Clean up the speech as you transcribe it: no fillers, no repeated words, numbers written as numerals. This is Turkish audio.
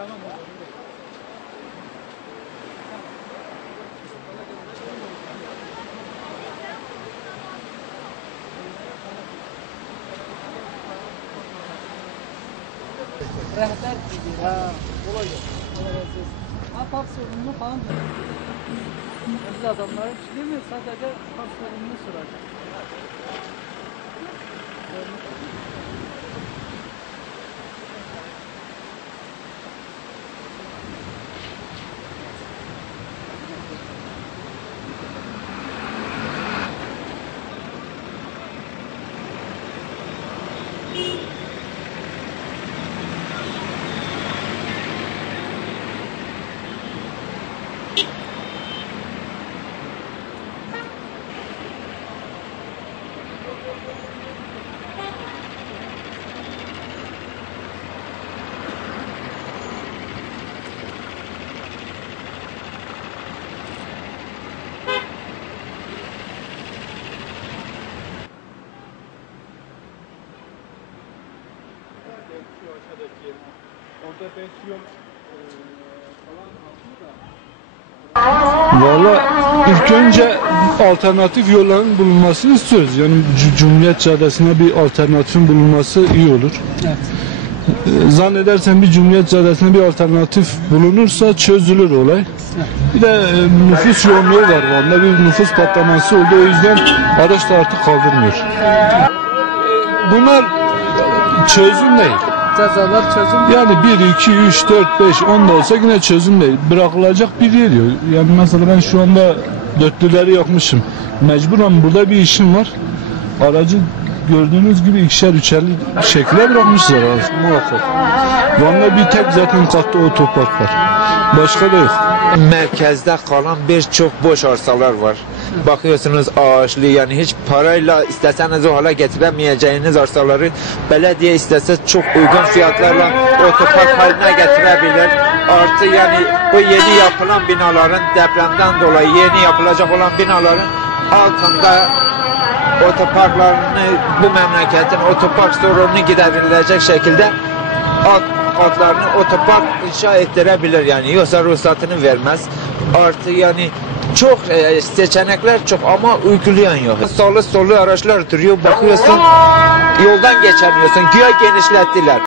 Rehber gibi. Kolay gelsin. Park sorununu falan biz adamları değil mi? Sadece park sorununu soracak. Valla ilk önce alternatif yolların bulunmasını istiyoruz. Yani Cumhuriyet Caddesi'ne bir alternatifin bulunması iyi olur. Evet. Zannedersem bir Cumhuriyet Caddesi'ne bir alternatif bulunursa çözülür olay. Evet. Bir de nüfus yoğunluğu var. Van'da bir nüfus patlaması oldu. O yüzden araç da artık kaldırmıyor. Bunlar çözüm değil. Cezalar çözüm. Yani 1, 2, 3, 4, 5, 10 da olsa yine çözüm değil. Bırakılacak bir yer diyor. Yani mesela ben şu anda dörtlüleri yakmışım. Mecburen burada bir işim var. Aracı gördüğünüz gibi ikişer üçerli şekilde bırakmışlar muhakkak. Van'da bir tek zaten katlı otopark var. Başka da yok. Merkezde kalan birçok boş arsalar var. Bakıyorsunuz ağaçlı, yani hiç parayla isteseniz o hale getiremeyeceğiniz arsaları belediye istese çok uygun fiyatlarla otopark haline getirebilir. Artı yani bu yeni yapılan binaların, depremden dolayı yeni yapılacak olan binaların altında otoparklarını, bu memleketin otopark sorununu giderilecek şekilde alt katlarını otopark inşa ettirebilir, yani yoksa ruhsatını vermez. Artı yani çok seçenekler çok ama uygulayan yok. Sağlı sollu araçlar duruyor, bakıyorsun yoldan geçemiyorsun, güya genişlettiler.